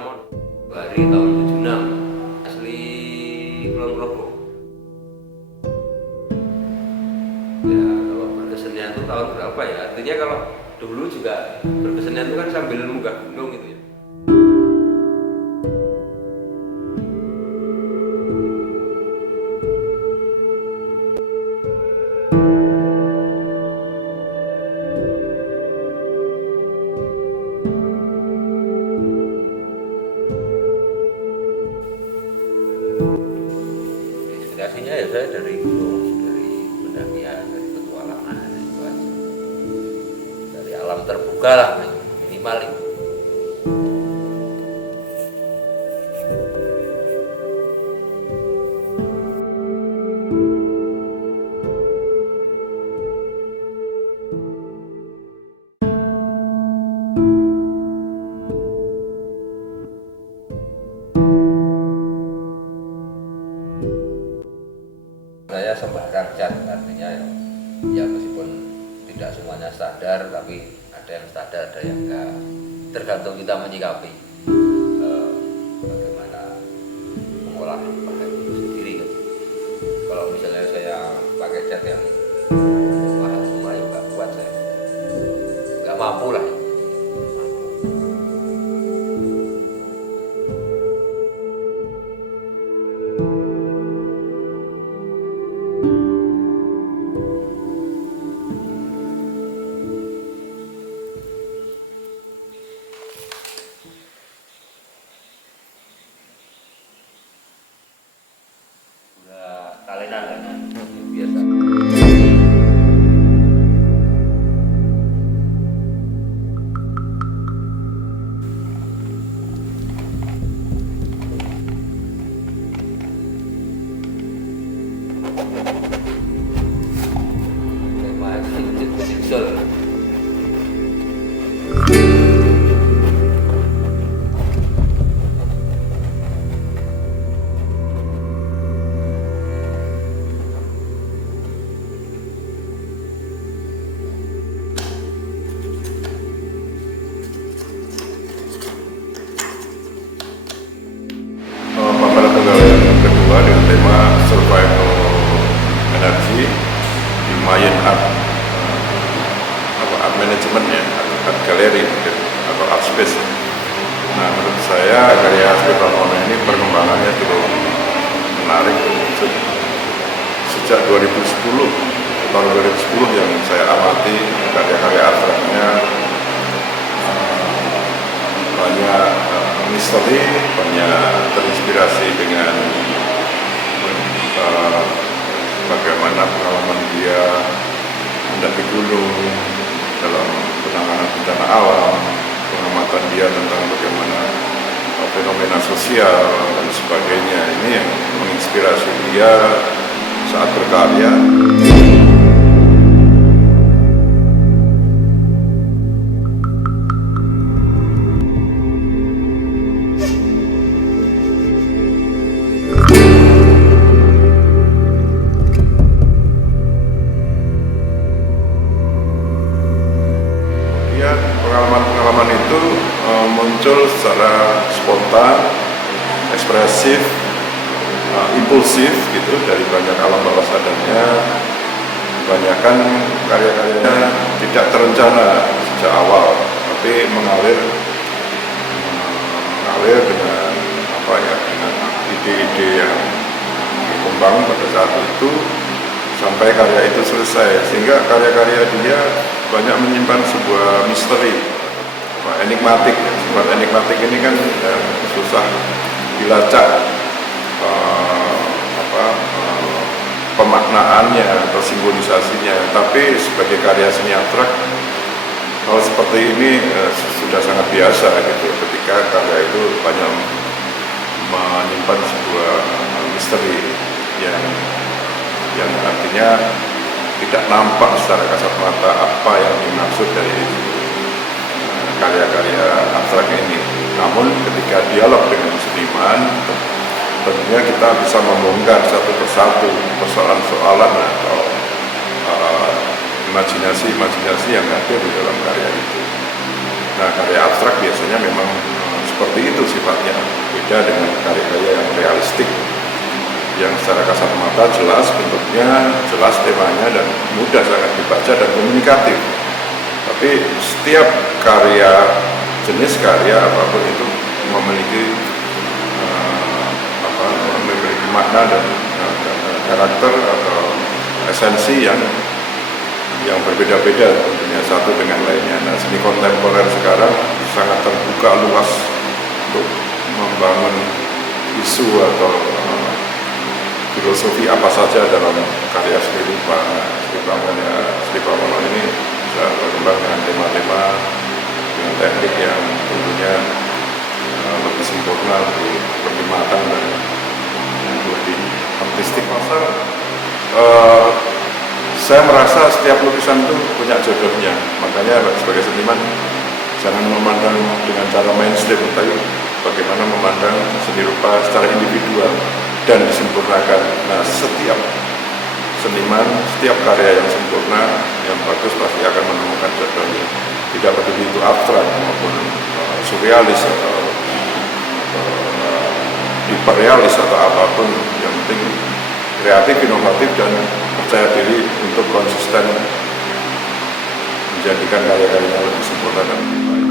Pramono. Hari tahun 76, asli Kulon Progo. Ya kalau berkesenian itu tahun berapa ya? Artinya kalau dulu juga berkesenian itu kan sambil munggah gunung gitu ya. Inspirasinya ya saya dari gunung, dari pendakian, dari petualangan, dari alam terbuka lah minimal itu. Saya sembarang cat, artinya ya meskipun tidak semuanya standar, tapi ada yang standar, ada yang enggak, tergantung kita menyikapi bagaimana mengolah pakai itu sendiri kan. Kalau misalnya saya pakai cat yang mahal semua ya nggak kuat, saya nggak mampu lah. Kalenan kan biasa. Tema Sixol. Pameran tunggal yang kedua dengan tema Survival Energy di Mayen Art Management ya, Art Gallery atau Art Space. Nah, menurut saya karya Hasbi Pramono ini perkembangannya cukup menarik. Sejak 2010, tahun 2010 yang saya amati karya-karya abstraknya, banyak misteri, banyak terinspirasi dengan bagaimana pengalaman dia mendaki gunung dalam penanganan bencana alam, pengamatan dia tentang bagaimana fenomena sosial dan sebagainya. Ini yang menginspirasi dia saat berkarya. Pengalaman-pengalaman itu muncul secara spontan, ekspresif, impulsif gitu dari banyak alam bawah sadarnya. Kebanyakan karya-karyanya tidak terencana sejak awal, tapi mengalir dengan dengan ide-ide yang dikembang pada saat itu sampai karya itu selesai, sehingga karya-karya dia banyak menyimpan sebuah misteri, enigmatik. Sifat enigmatik ini kan susah dilacak pemaknaannya atau simbolisasinya, tapi sebagai karya seni abstrak hal seperti ini sudah sangat biasa gitu, ketika karya itu banyak menyimpan sebuah misteri yang artinya tidak nampak secara kasat mata apa yang dimaksud dari karya-karya abstrak ini. Namun ketika dialog dengan seniman, tentunya kita bisa membongkar satu persatu persoalan-persoalan atau imajinasi-imajinasi yang hadir di dalam karya itu. Nah, karya abstrak biasanya memang seperti itu sifatnya, beda dengan karya-karya yang realistik, yang secara kasat mata jelas bentuknya, jelas temanya, dan mudah sangat dibaca dan komunikatif. Tapi setiap karya, jenis karya apapun itu memiliki memiliki makna dan karakter atau esensi yang berbeda-beda tentunya satu dengan lainnya. Nah, seni kontemporer sekarang sangat terbuka luas untuk membangun isu atau filosofi apa saja dalam karya seni rupa. Seni Pramono ini bisa berkembang dengan tema-tema, dengan teknik yang tentunya lebih sempurna, lebih matang dan lebih artistik. Saya merasa setiap lukisan itu punya jodohnya, makanya sebagai seniman jangan memandang dengan cara mainstream, tapi bagaimana memandang seni rupa secara individual dan disempurnakan. Nah, setiap seniman, setiap karya yang sempurna, yang bagus pasti akan menemukan jodohnya. Tidak peduli itu abstrak maupun surrealis atau hiperrealis atau apapun, yang penting kreatif, inovatif, dan percaya diri untuk konsisten menjadikan karya-karyanya lebih sempurna dan lebih baik.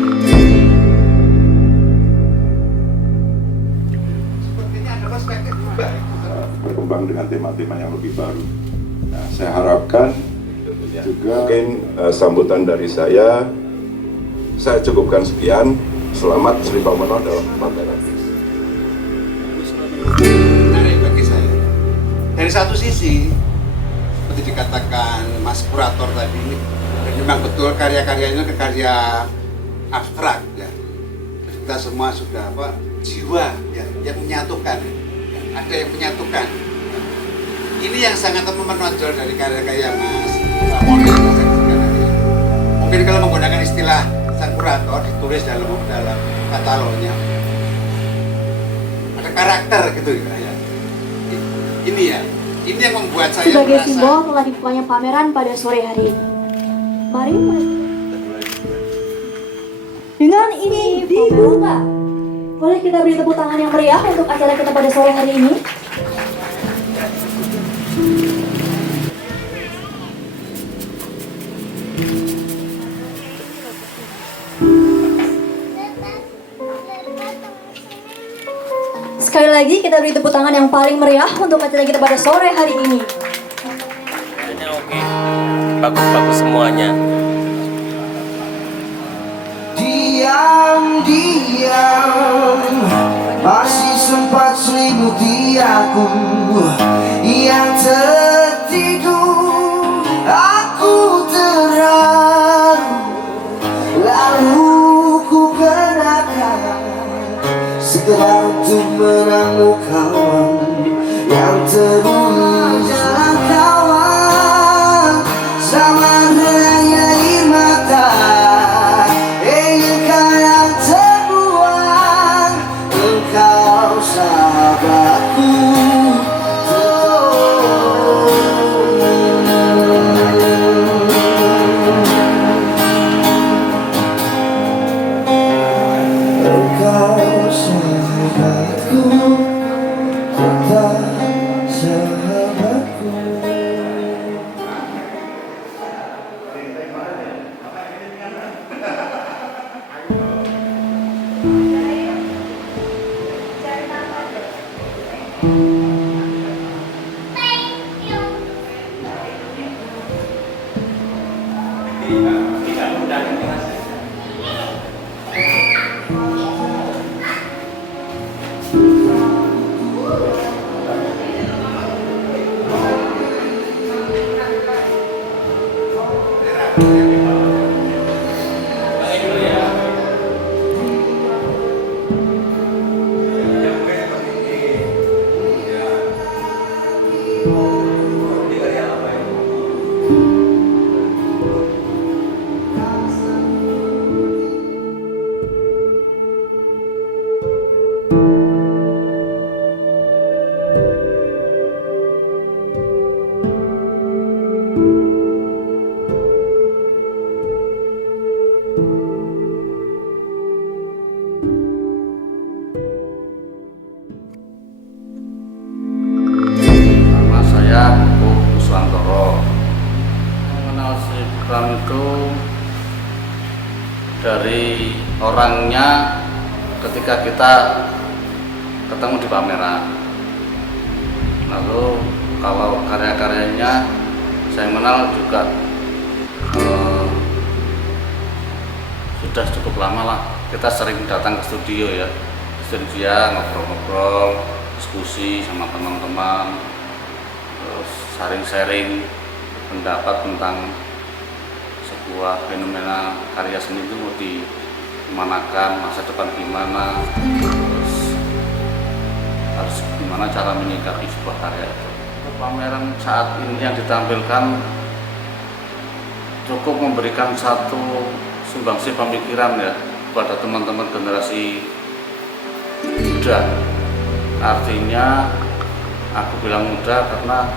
Sepertinya ada perspektif Berkembang dengan tema-tema yang lebih baru. Nah, saya harapkan juga mungkin sambutan dari saya cukupkan sekian. Selamat Sri Pramono dalam pameran. menarik bagi saya. Dari satu sisi, seperti dikatakan Mas Kurator tadi, memang betul karya-karyanya karya abstrak ya. Kita semua sudah jiwa ya, yang menyatukan, ada yang menyatukan. Ini yang sangat menonjol dari karya-karya Mas Pramono. Mungkin kalau menggunakan istilah sang kurator ditulis dalam katalognya, ada karakter gitu ya. Ini yang membuat saya sebagai merasa simbol telah dibukanya pameran pada sore hari ini. Mari dengan ini dibuka. Boleh kita beri tepuk tangan yang meriah untuk acara kita pada sore hari ini? Sekali lagi kita beri tepuk tangan yang paling meriah untuk acara kita pada sore hari ini. Oke, bagus-bagus semuanya. Diam-diam masih sempat selimuti aku yang tertidur. Aku terharu, lalu ku kenakan segera untuk meramu kawan yang terus jalan kawan sama raya air mata ingin yang terbuang engkau sahabatku. Engkau sahabatku, tetap sahabatku. dari orangnya ketika kita ketemu di pameran. Lalu kalau karya-karyanya saya kenal juga sudah cukup lama lah. Kita sering datang ke studio ya, dia ngobrol-ngobrol, diskusi sama teman-teman, terus sharing-sharing pendapat tentang sebuah fenomena karya seni itu mau dimanakan, masa depan gimana, terus harus gimana cara menyikapi sebuah karya itu. Pameran saat ini yang ditampilkan cukup memberikan satu sumbangsi pemikiran ya kepada teman-teman generasi muda. Artinya aku bilang muda karena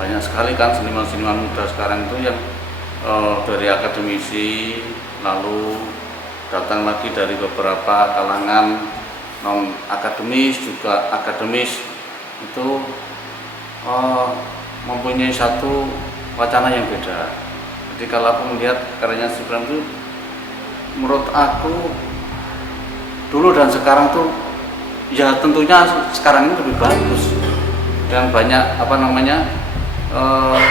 banyak sekali kan seniman-seniman muda sekarang itu yang dari akademisi, lalu datang lagi dari beberapa kalangan non akademis juga akademis, itu mempunyai satu wacana yang beda. Jadi kalau aku melihat karyanya si Bram itu, menurut aku dulu dan sekarang tuh ya tentunya sekarang ini lebih bagus dan banyak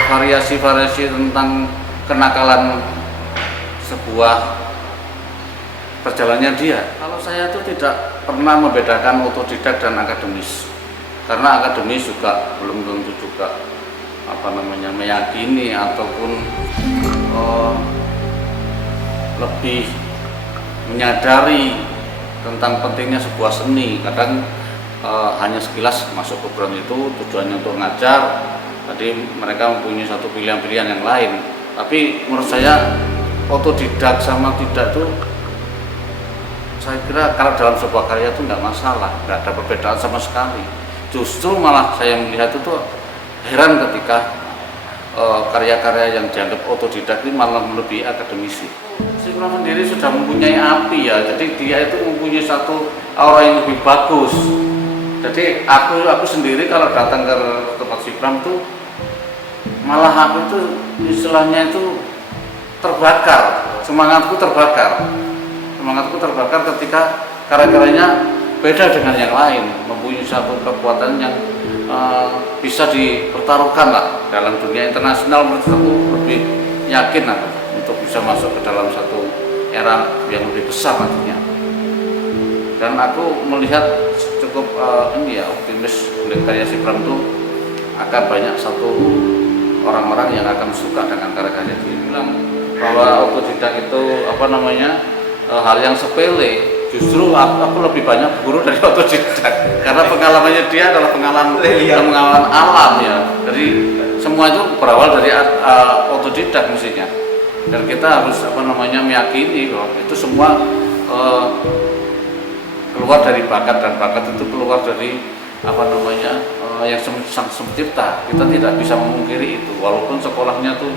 variasi-variasi tentang kenakalan sebuah perjalanannya dia. Kalau saya itu tidak pernah membedakan otodidak dan akademis, karena akademis juga belum tentu juga meyakini ataupun lebih menyadari tentang pentingnya sebuah seni. Kadang hanya sekilas masuk ke program itu tujuannya untuk ngajar, jadi mereka mempunyai satu pilihan-pilihan yang lain. Tapi menurut saya otodidak sama tidak tuh, saya kira kalau dalam sebuah karya itu nggak masalah, nggak ada perbedaan sama sekali. Justru malah saya melihat itu heran ketika karya-karya yang dianggap otodidak ini malah melebihi akademisi. Si Bram sendiri sudah mempunyai api ya, jadi dia itu mempunyai satu aura yang lebih bagus. Jadi aku sendiri kalau datang ke tempat si Bram tuh malah aku itu istilahnya itu terbakar, semangatku terbakar ketika karya-karyanya beda dengan yang lain, mempunyai satu kekuatan yang bisa dipertaruhkan lah dalam dunia internasional. Menurut aku lebih yakin aku untuk bisa masuk ke dalam satu era yang lebih besar nantinya. Dan aku melihat cukup optimis melihat karya si Bram itu akan banyak satu orang-orang yang akan suka dengan karya-karya dia. Bilang bahwa otodidak itu hal yang sepele. Justru aku lebih banyak guru dari otodidak karena pengalamannya dia adalah pengalaman alam ya. Jadi semua itu berawal dari otodidak mestinya. Dan kita harus meyakini bahwa itu semua keluar dari bakat, dan bakat itu keluar dari yang sang pencipta. Kita tidak bisa memungkiri itu, walaupun sekolahnya tuh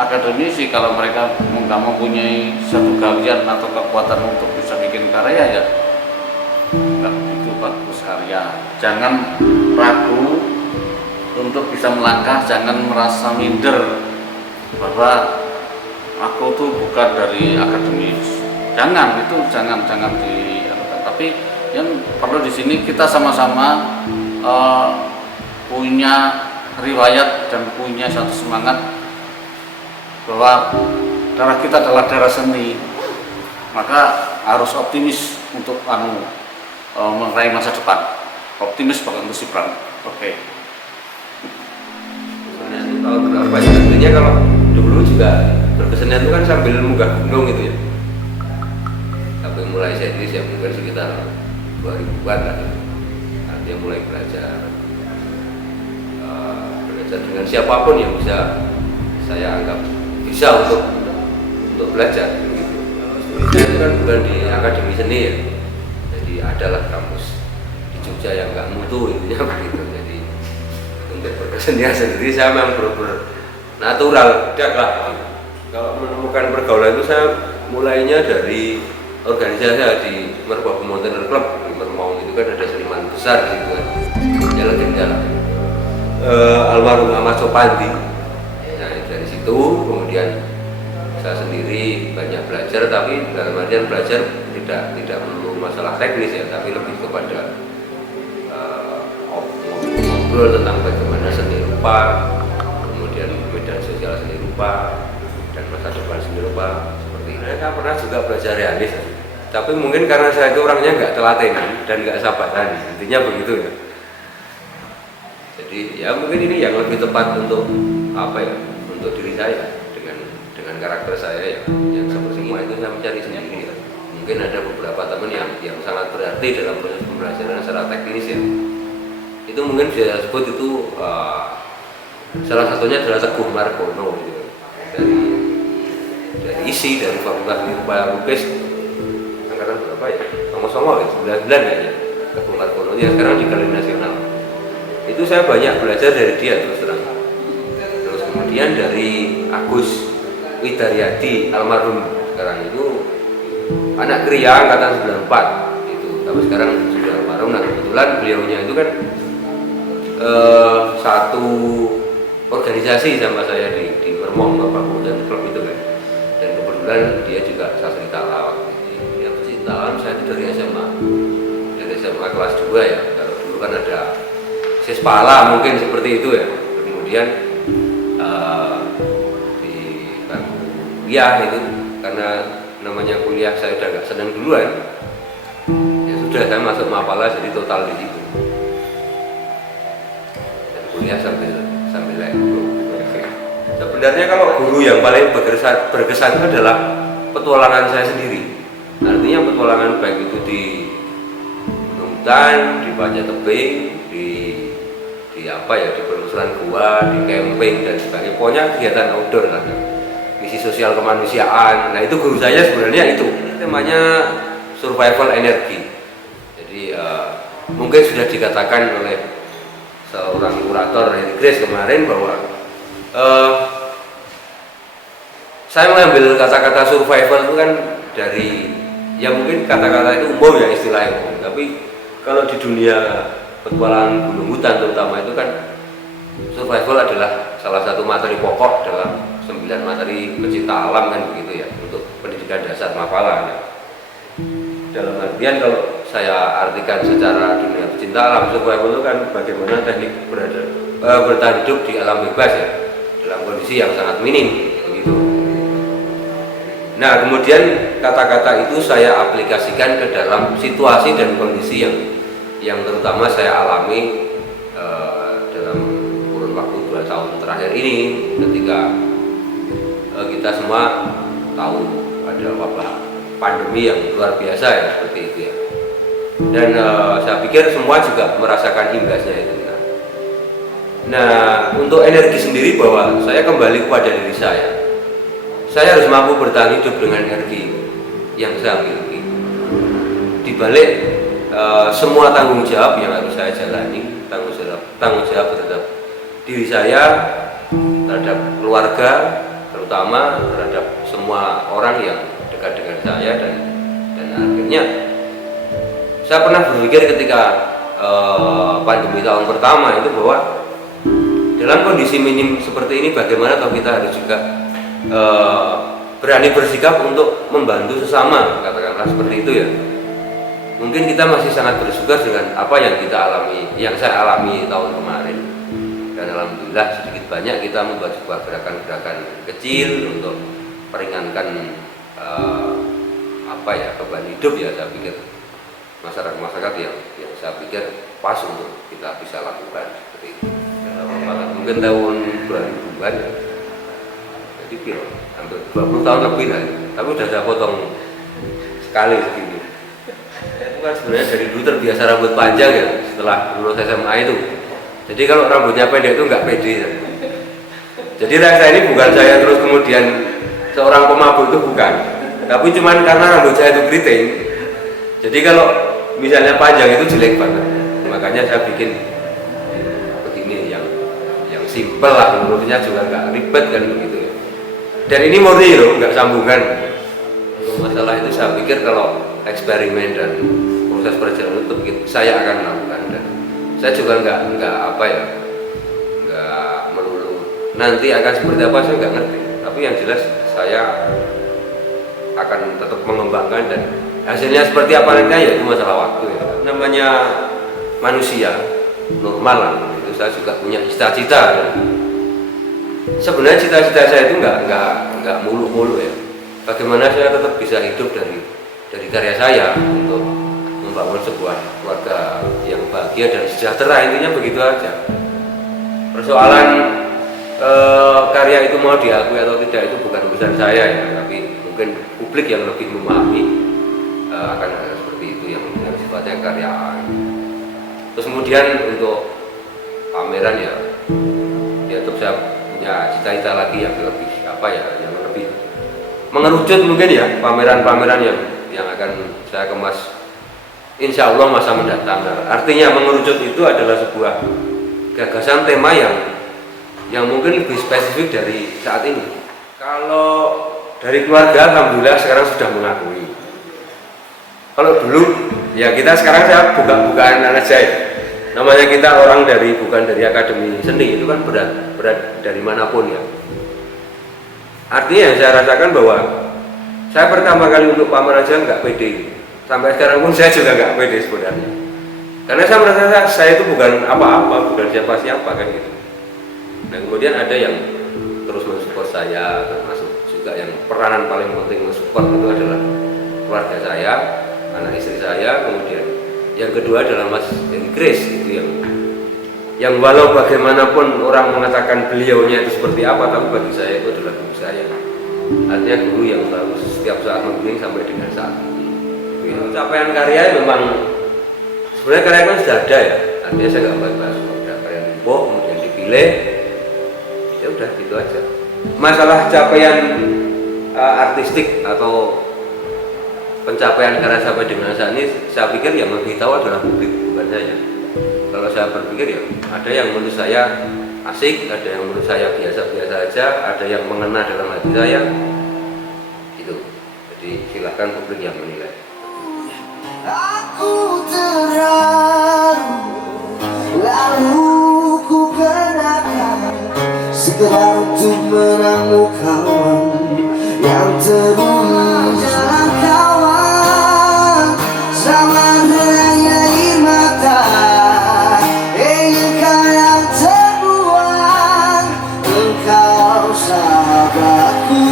akademisi, kalau mereka nggak mempunyai satu galian atau kekuatan untuk bisa bikin karya ya nggak begitu bagus karya. Jangan ragu untuk bisa melangkah, jangan merasa minder bahwa aku tuh bukan dari akademis. Jangan tapi yang perlu di sini kita sama-sama punya riwayat dan punya satu semangat bahwa darah kita adalah darah seni, maka harus optimis untuk meraih masa depan. Optimis bahkan untuk si Bram. Oke. Kalau artinya kalau dulu juga berkesenian itu kan sambil munggah gunung gitu ya. Sampai mulai serius ya mungkin sekitar 2000-an lah. Artinya mulai belajar dengan siapapun yang bisa saya anggap bisa untuk belajar gitu. Saya itu kan bukan di akademi seni ya, jadi adalah kampus di Jogja yang nggak mutu intinya begitu. Jadi untuk berkesenian sendiri saya memang benar-benar natural, tidak lah. Kalau menemukan pergaulan itu saya mulainya dari organisasi di Merbabu Mountain Club di Mermaung. Itu kan ada seniman besar gitu kan, ya legenda lah, almarhum Ahmad Sopandi. Nah dari situ kemudian saya sendiri banyak belajar, tapi dalam artian belajar tidak melulu masalah teknis ya, tapi lebih kepada ngobrol tentang bagaimana seni rupa, kemudian medan sosial seni rupa, dan masa depan seni rupa seperti ini. Saya pernah juga belajar realis, tapi mungkin karena saya itu orangnya nggak telatenan dan nggak sabaran, intinya begitu ya. Jadi ya mungkin ini yang lebih tepat untuk apa ya, untuk diri saya dengan karakter saya yang seperti ini. Itu saya mencari sendiri ya. Mungkin ada beberapa teman yang sangat berarti dalam proses pembelajaran secara teknis ya. Itu mungkin bisa sebut itu salah satunya adalah Teguh Margono gitu. dari isi dari Fakultas Seni Rupa Lukis angkatan berapa ya? Sama-sama ya, 99 kayaknya. Teguh Margono ya sekarang di Galeri Nasional. Itu saya banyak belajar dari dia terus terang. Terus kemudian dari Agus Widaryadi almarhum, sekarang itu anak kria angkatan 94 itu, tapi sekarang sudah almarhum. Nah kebetulan beliaunya itu kan satu organisasi sama saya di Mermong Bapak dan klub itu kan, dan kebetulan dia juga sastra waktu itu. Dia pecinta alam, saya itu dari SMA kelas 2 ya. Kalau dulu kan ada Sespala mungkin seperti itu ya. Kemudian di bangku kuliah itu, karena namanya kuliah saya udah gak senang duluan, ya sudah saya masuk Mapala jadi total di situ. Dan kuliah sambil sebenarnya kalau guru yang paling berkesan itu adalah petualangan saya sendiri. Artinya petualangan baik itu di Gunung Hutan, di Panjat Tebing, di apa ya, di penelusuran gua, di camping dan sebagainya. Pokoknya kegiatan outdoor kan, misi sosial kemanusiaan. Nah itu guru saya sebenarnya itu. Ini temanya survival energi. Jadi mungkin sudah dikatakan oleh seorang kurator dari Grace kemarin bahwa saya mengambil kata-kata survival itu kan dari, ya mungkin kata-kata itu umum ya, istilahnya umum. Tapi kalau di dunia petualangan gunung hutan terutama itu kan survival adalah salah satu materi pokok dalam 9 materi pecinta alam kan begitu ya, untuk pendidikan dasar Mapala ya. Dalam artian kalau saya artikan secara dunia pecinta alam, survival itu kan bagaimana teknik bertahan hidup di alam bebas ya, dalam kondisi yang sangat minim begitu. Nah kemudian kata-kata itu saya aplikasikan ke dalam situasi dan kondisi yang terutama saya alami dalam kurun waktu 2 tahun terakhir ini, ketika kita semua tahu ada wabah pandemi yang luar biasa ya, seperti itu ya. Dan saya pikir semua juga merasakan imbasnya itu. Nah untuk energi sendiri, bahwa saya kembali kepada diri saya harus mampu bertahan hidup dengan energi yang saya miliki. Di balik semua tanggung jawab yang harus saya jalani, tanggung jawab terhadap diri saya, terhadap keluarga, terutama terhadap semua orang yang dekat dengan saya, dan akhirnya saya pernah berpikir ketika pandemi tahun pertama itu, bahwa dalam kondisi minim seperti ini bagaimana kalau kita harus juga berani bersikap untuk membantu sesama, katakanlah seperti itu ya. Mungkin kita masih sangat bersyukur dengan apa yang kita alami, yang saya alami tahun kemarin, dan alhamdulillah sedikit banyak kita membuat sebuah gerakan-gerakan kecil untuk meringankan apa ya, beban hidup ya. Saya pikir masyarakat yang saya pikir pas untuk kita bisa lakukan seperti itu. Mungkin tahun 2000-an ya, jadi hampir 20 tahun lebih lah, tapi udah saya potong sekali segini. Itu kan sebenarnya dari dulu terbiasa rambut panjang ya, setelah lulus SMA itu. Jadi kalau rambutnya pendek itu nggak pede ya. Jadi rasa ini bukan saya terus kemudian seorang pemabuk, itu bukan, tapi cuman karena rambut saya itu keriting. Jadi kalau misalnya panjang itu jelek banget, makanya saya bikin begini yang simpel lah, menurutnya juga nggak ribet kan begitu ya. Dan ini murni loh, nggak sambungan. Untuk masalah itu saya pikir kalau eksperimen dan proses perjalanan itu saya akan lakukan, dan saya juga nggak apa ya, nggak melulu nanti akan seperti apa saya nggak ngerti. Tapi Tapi yang jelas saya akan tetap mengembangkan, dan hasilnya seperti apa nanti ya itu masalah waktu ya. Namanya manusia normal lah, itu saya juga punya cita-cita. Sebenarnya cita-cita saya itu nggak muluk-muluk ya. Bagaimana saya tetap bisa hidup dari karya saya untuk membangun sebuah keluarga yang bahagia dan sejahtera, intinya begitu aja. Persoalan karya itu mau diakui atau tidak itu bukan urusan saya ya, tapi mungkin publik yang lebih memahami akan hal seperti itu yang sifatnya karya. Terus kemudian untuk pameran ya tetap saya punya cita-cita lagi yang lebih yang lebih mengerucut mungkin ya, pameran-pameran yang akan saya kemas insya Allah masa mendatang. Artinya mengerucut itu adalah sebuah gagasan tema yang mungkin lebih spesifik dari saat ini. Kalau dari keluarga alhamdulillah sekarang sudah mengakui. Kalau dulu ya kita sekarang saya bukan anak jahit. Namanya kita orang bukan dari akademi seni, itu kan berat dari manapun ya. Artinya yang saya rasakan bahwa saya pertama kali untuk pamer aja nggak pede. Sampai sekarang pun saya juga nggak pede sebenarnya. Karena saya merasa saya itu bukan apa-apa, bukan siapa-siapa kan gitu. Dan kemudian ada yang terus mensupport saya, termasuk juga yang peranan paling penting mensupport itu adalah keluarga saya, anak istri saya, kemudian yang kedua adalah Mas Grace itu yang walau bagaimanapun orang mengatakan beliaunya itu seperti apa, tapi bagi saya itu adalah guru saya. Artinya guru yang selalu setiap saat membimbing sampai dengan saat ini. Capaian karya memang sebenarnya karya kan sudah ada ya, artinya saya nggak bahas udah karya limbo kemudian dipilih, ya udah gitu aja. Masalah capaian artistik atau pencapaian karya sampai dengan saat ini, saya pikir yang lebih tahu adalah publik, bukan saya. Kalau saya berpikir ya ada yang menurut saya asik, ada yang menurut saya biasa-biasa aja, ada yang mengena dalam hati saya, gitu. Jadi silakan publik yang menilai. Aku terharu, lalu ku kenakan segera untuk meramu kawan yang terus jalan kawan sama hanya air mata ingin yang terbuang engkau sahabatku.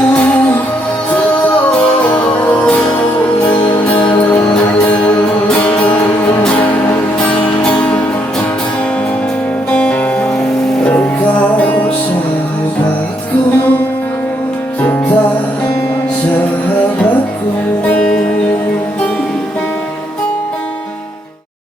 Engkau sahabatku, tetap sahabatku.